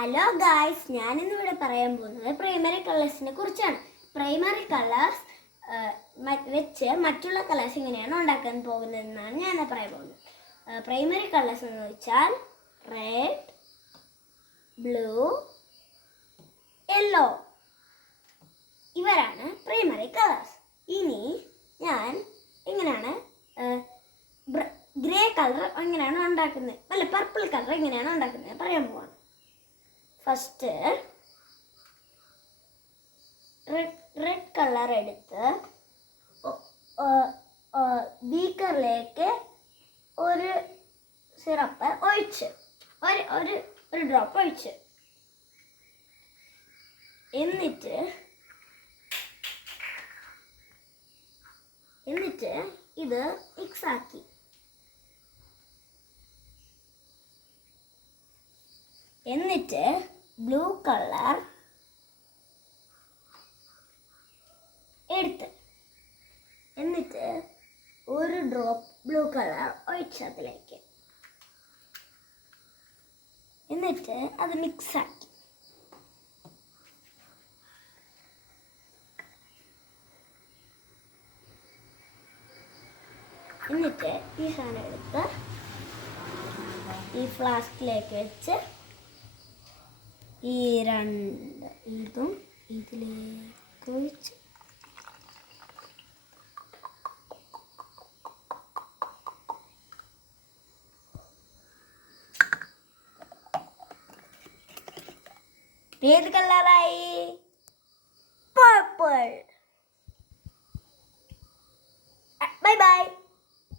Hello guys, ഞാനിന്നിവിടെ പറയാൻ പോകുന്നത് പ്രൈമറി കളേഴ്സിനെ കുറിച്ചാണ്. പ്രൈമറി കളേഴ്സ് വെച്ച് മറ്റുള്ള കളേഴ്സ് എങ്ങനെയാണ് ഉണ്ടാക്കാൻ പോകുന്നതെന്നാണ് ഞാൻ പറയാൻ പോകുന്നത്. പ്രൈമറി കളേഴ്സ് എന്ന് വെച്ചാൽ റെഡ്, ബ്ലൂ, യെല്ലോ, ഇവരാണ് പ്രൈമറി കളേഴ്സ്. ഇനി ഞാൻ എങ്ങനെയാണ് ഗ്രേ കളർ എങ്ങനെയാണ് ഉണ്ടാക്കുന്നത്, അല്ല പർപ്പിൾ കളർ എങ്ങനെയാണ് ഉണ്ടാക്കുന്നത് പറയാൻ പോവാണ്. ഫസ്റ്റ് റെഡ് കളർ എടുത്ത് ബീക്കറിലേക്ക് ഒരു സിറപ്പ് ഒഴിച്ച് ഒരു ഡ്രോപ്പ് ഒഴിച്ച് എന്നിട്ട് ഇത് മിക്സ് ആക്കി. എന്നിട്ട് ബ്ലൂ കളർ എടുത്ത് എന്നിട്ട് ഒരു ഡ്രോപ്പ് ബ്ലൂ കളർ ഒഴിച്ചതിലേക്ക് എന്നിട്ട് അത് മിക്സാക്കി. എന്നിട്ട് ഈ സാധനം എടുത്ത് ഈ ഫ്ലാസ്കിലേക്ക് വെച്ച് ഈ ഇതും ഇതിലേക്ക് ഒഴിച്ച് ഏത് കളറായി?